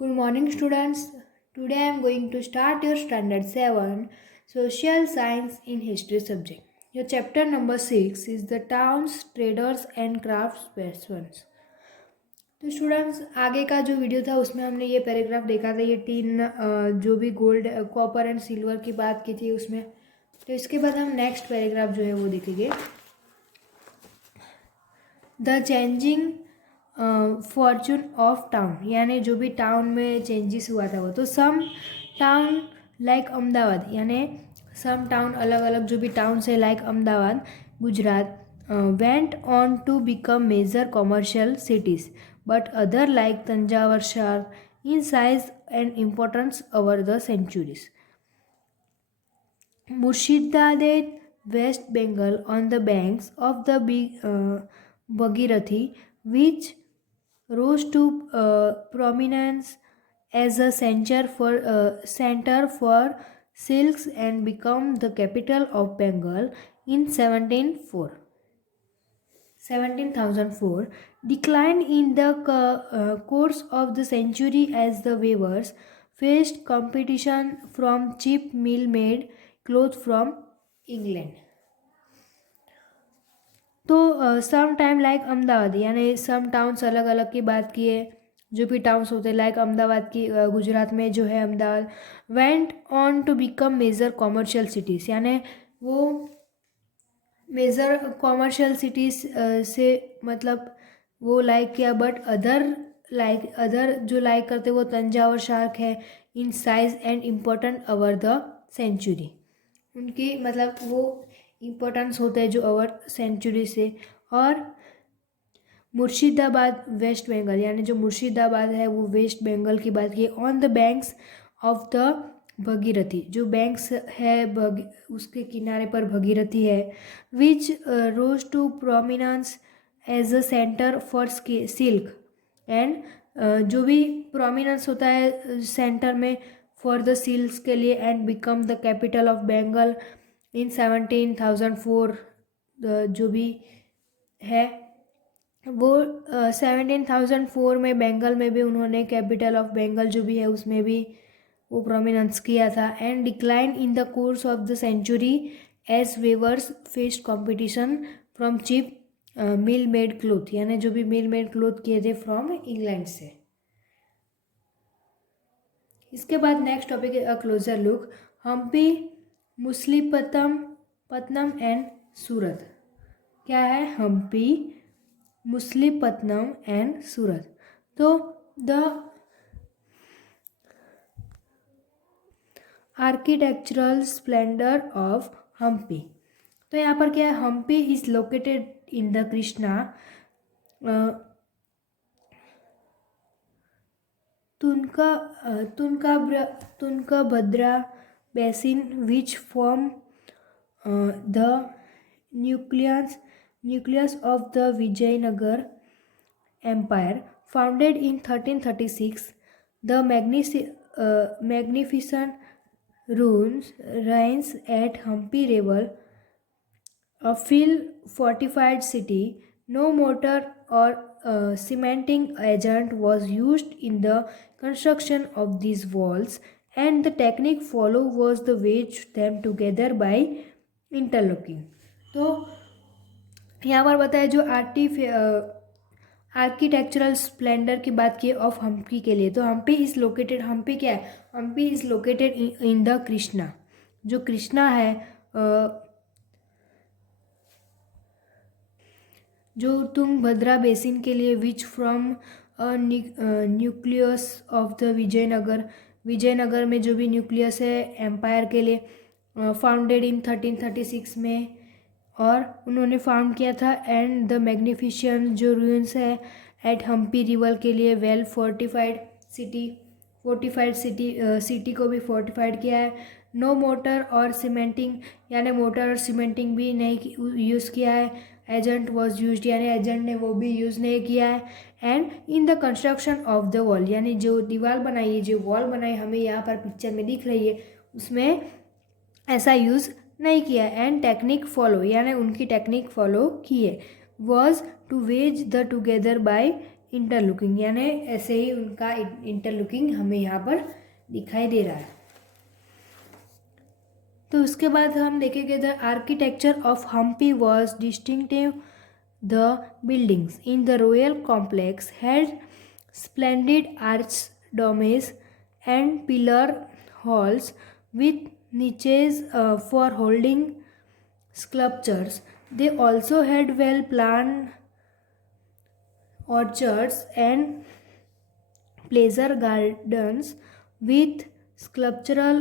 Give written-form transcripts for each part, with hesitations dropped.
Good morning, students. Today I am going to start your Standard 7 Social Science in History subject. Your chapter number 6 is the Towns, Traders and Craftspersons. तो students आगे का जो video था उसमें हमने ये paragraph देखा था, ये तीन जो भी गोल्ड कॉपर एंड सिल्वर की बात की थी उसमें। तो इसके बाद हम नेक्स्ट पैराग्राफ जो है वो देखेंगे, the changing Fortune of town, यानी जो भी टाउन में चेंजेस हुआ था वो। तो सम टाउन लाइक अहमदाबाद, यानी सम टाउन अलग अलग जो भी टाउन्स है like Ahmedabad Gujarat went on to become major commercial cities, but other like Thanjavur shrank in size and importance over the centuries. Murshidabad, West Bengal, on the banks of the Bhagirathi, which rose to prominence as a center for silks and become the capital of Bengal in 1704, declined in the course of the century as the weavers faced competition from cheap mill-made cloth from England. तो some time like Ahmedabad, यानी सम towns अलग अलग की बात की है, जो भी टाउन्स होते हैं लाइक अहमदाबाद की गुजरात में जो है Ahmedabad, went on to become major commercial cities, यानी वो मेजर कॉमर्शियल सिटीज़ से मतलब वो लाइक किया, बट अदर जो लाइक करते वो तंजावर शार्क है in size and important over the century, उनकी मतलब वो इम्पोर्टेंस होता है जो ओवर सेंचुरी से. और मुर्शिदाबाद वेस्ट बंगाल, यानी जो मुर्शिदाबाद है वो वेस्ट बंगाल की बात की. On the banks of the Bhagirathi, जो बैंक्स है उसके किनारे पर भगीरथी है. Which rose to prominence as a centre for silk and, जो भी प्रोमिनेंस होता है सेंटर में फॉर द सिल्क्स के लिए, and become the capital of Bengal in 1704, जो भी है वो 1704 में बंगाल में भी उन्होंने कैपिटल ऑफ बंगाल जो भी है उसमें भी वो प्रोमिनेंस किया था. And decline in the course of the century as weavers faced competition from cheap mill made cloth, यानी जो भी मिल मेड क्लोथ किए थे फ्रॉम इंग्लैंड से. इसके बाद नेक्स्ट टॉपिक है a closer look, Hampi, Masulipatnam and Surat. क्या है? हम्पी, मुसलीपट्टनम एंड सूरत. तो the architectural splendour of Hampi. तो यहाँ पर क्या है? Hampi is located in the Krishna Tungabhadra basin, which form the nucleus of the Vijayanagar Empire. Founded in 1336, the magnificent ruins at Hampi River, a fortified city. No mortar or cementing agent was used in the construction of these walls, and the technique followed was the wedge them together by interlocking. तो यहाँ पर बताया जो architectural Splendor की बात की of Hampi के लिए. तो हम्पी इज लोकेटेड, हम्पी क्या है? Hampi is located in the Krishna. जो कृष्णा है जो तुंगभद्रा बेसिन के लिए, which from nucleus of the Vijayanagara में जो भी न्यूक्लियस है एम्पायर के लिए, फाउंडेड इन 1336 में, और उन्होंने फाउंड किया था. एंड द मैग्निफिशियंट जो रूइंस है एट हम्पी रिवर के लिए, वेल फोर्टिफाइड सिटी को भी फोर्टिफाइड किया है. नो मोटर और सीमेंटिंग, यानी मोटर और सीमेंटिंग भी नहीं यूज़ किया है. एजेंट वॉज यूज, यानी एजेंट ने वो भी यूज़ नहीं किया है. And in the construction of the wall, यानी जो दीवार बनाई है, जो वॉल बनाई हमें यहाँ पर पिक्चर में दिख रही है, उसमें ऐसा यूज़ नहीं किया. एंड टेक्निक फॉलो, यानी उनकी टेक्निक फॉलो की है. Was to wedge the together by interlocking, यानी ऐसे ही उनका इंटरलुकिंग हमें यहाँ पर दिखाई दे रहा है। तो उसके बाद हम देखेंगे the architecture of Hampi was distinctive. The buildings in the royal complex had splendid arch domes and pillar halls with niches for holding sculptures. They also had well planned orchards and pleasure gardens with sculptural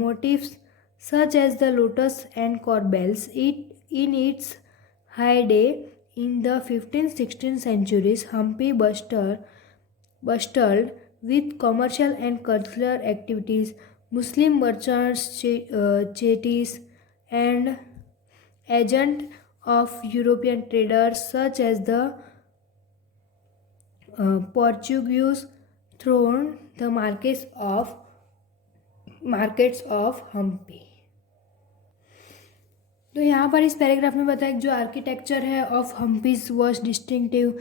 motifs such as the lotus and corbels. In its heyday in the 15th-16th centuries, Hampi bustled with commercial and cultural activities. Muslim merchants, chettis, and agents of European traders such as the Portuguese throne the markets of Hampi. तो यहाँ पर इस paragraph में बताया जो architecture है of Hampi's was distinctive.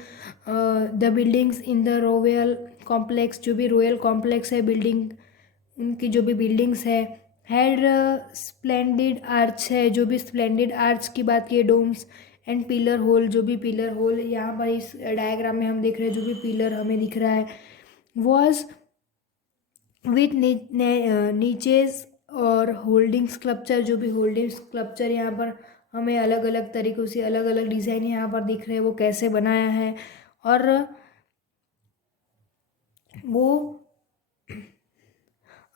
The buildings in the royal complex, जो भी रॉयल कॉम्प्लेक्स है बिल्डिंग, उनकी जो भी बिल्डिंग्स है, हैड स्प्लेंडिड आर्च है, जो भी स्प्लेंडिड आर्च की बात की, डोम्स एंड पिलर होल, जो भी पिलर होल यहाँ पर इस डायग्राम में हम देख रहे हैं, जो भी पिलर हमें दिख रहा है, वॉज विथ नीचेज और होल्डिंग स्कल्पचर, जो भी होल्डिंग स्कल्पचर यहाँ पर हमें अलग अलग तरीक़ों से अलग अलग डिज़ाइन यहाँ पर दिख रहे हैं, वो कैसे बनाया है। और वो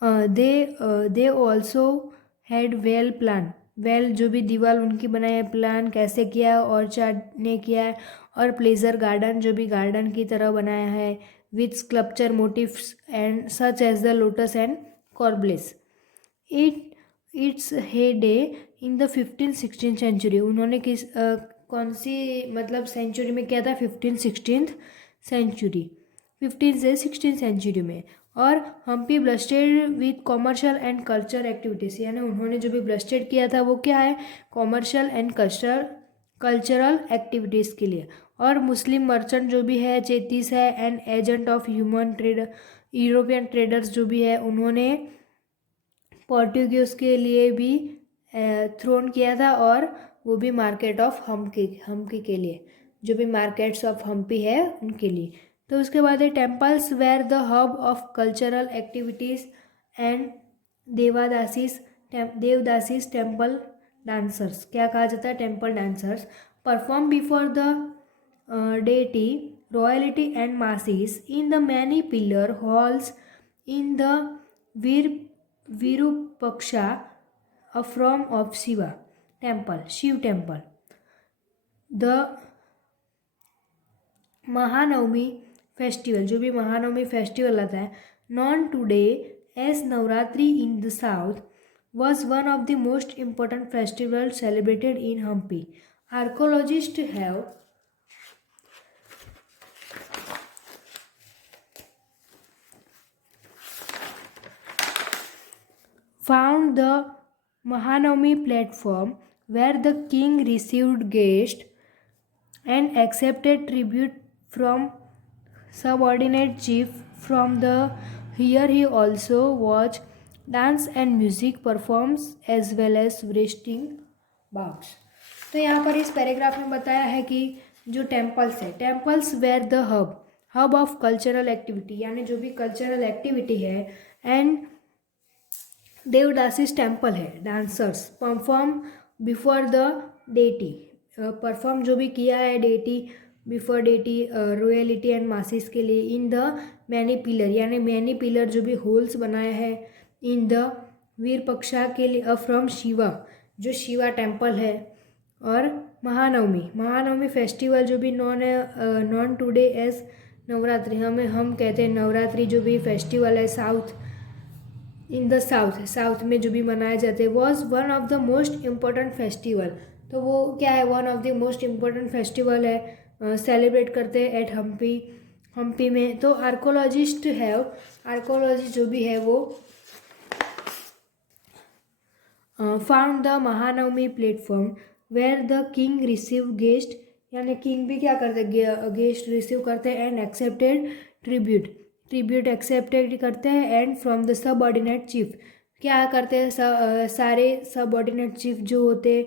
they also had well plan, well जो भी दीवार उनकी बनाई है, प्लान कैसे किया है ऑर्चर्ड ने किया है, और प्लेजर गार्डन जो भी गार्डन की तरह बनाया है with sculpture motifs and such as the lotus and corbels. Its heyday in the 15th-16th century. उन्होंने कौन सी मतलब सेंचुरी में किया था? 15th-16th सेंचुरी, 15 से 16 सेंचुरी में। और हम्पी ब्लस्टेड with commercial and cultural activities, यानी उन्होंने जो भी ब्लस्टेड किया था वो क्या है? कॉमर्शियल एंड कल्चरल एक्टिविटीज़ के लिए। और मुस्लिम मर्चेंट जो भी है, चेतीस है, and agent of European traders जो भी है, उन्होंने पोर्टुगीज के लिए भी थ्रोन किया था, और वो भी मार्केट ऑफ हम्पी के लिए, जो भी मार्केट्स ऑफ हम्पी है उनके लिए। तो उसके बाद है temples were the hub of cultural activities and devadasis temple dancers, क्या कहा जाता है? Temple dancers perform before the deity, royalty and masses in the many pillar halls in the Virupaksha, a form of Shiva temple. The Mahanavami festival, जो भी Mahanavami festival आता है, known today as Navratri in the south, was one of the most important festivals celebrated in Hampi. Archaeologists have found the Mahanavami platform where the king received guests and accepted tribute from subordinate chief from the here he also watched dance and music performs as well as wrestling bouts। तो यहाँ पर इस paragraph में बताया है कि जो temples है, temples were the hub of cultural activity, यानी जो भी कल्चरल एक्टिविटी है, एंड देवदासीज टेम्पल है, dancers perform before the deity, perform जो भी किया है deity, before deity, royalty and masses के लिए, इन द मैनी पिलर, यानी मैनी पिलर जो भी होल्स बनाया है, इन द वीरपक्षा के लिए, फ्रॉम शिवा, जो शिवा टेम्पल है। और महानवमी फेस्टिवल जो भी नॉन टुडे एज नवरात्रि, हम कहते हैं नवरात्रि, जो भी फेस्टिवल है इन द साउथ में जो भी मनाए जाते हैं, was one of the most important festival. तो वो क्या है? One of the most important festival है, सेलिब्रेट करते हैं एट हम्पी में। तो आर्कोलॉजिस्ट जो भी है वो found the Mahanavami platform where the king receive guest, यानी किंग भी क्या करते, गेस्ट रिसीव करते हैं and accepted tribute, tribute accepted करते हैं and from the subordinate chief, क्या करते हैं सारे सबऑर्डिनेट चीफ जो होते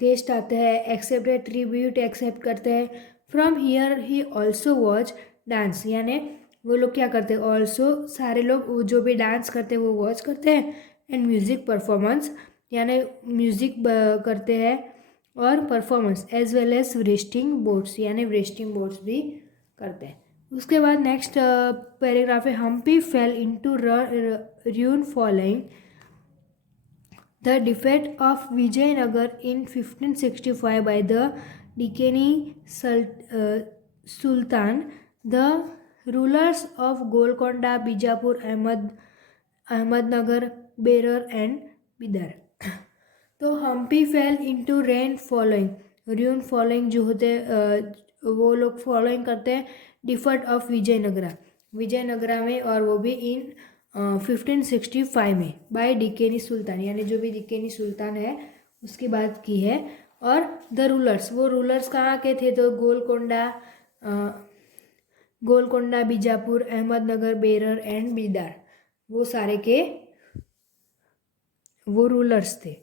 गेस्ट आते हैं, एक्सेप्टेड ट्रिब्यूट एक्सेप्ट करते हैं, from here he also watch dance, यानी वो लोग क्या करते हैं, ऑल्सो सारे लोग जो भी डांस करते हैं वो वॉच करते हैं, एंड म्यूज़िक परफॉर्मेंस यानी म्यूज़िक करते हैं और performance as well as resting boats यानी रेस्टिंग बोट्स भी करते हैं। उसके बाद नेक्स्ट पैराग्राफ है, Hampi fell into ruin following the defeat of Vijayanagara in 1565 by the Deccani sultan, the rulers of Golconda, Bijapur, Ahmednagar, Berar and Bidar. तो Hampi fell into ruin following, ruin following जो होते वो लोग फॉलोइंग करते हैं डिफर्ट ऑफ विजयनगरा में, और वो भी इन 1565 में बाय डिकेनी सुल्तान, यानी जो भी डिकेनी सुल्तान है उसकी बात की है। और द रूलर्स, वो रूलर्स कहाँ के थे, तो गोलकोंडा, बीजापुर, अहमदनगर, बेरर एंड बिदार, वो सारे के वो रूलर्स थे।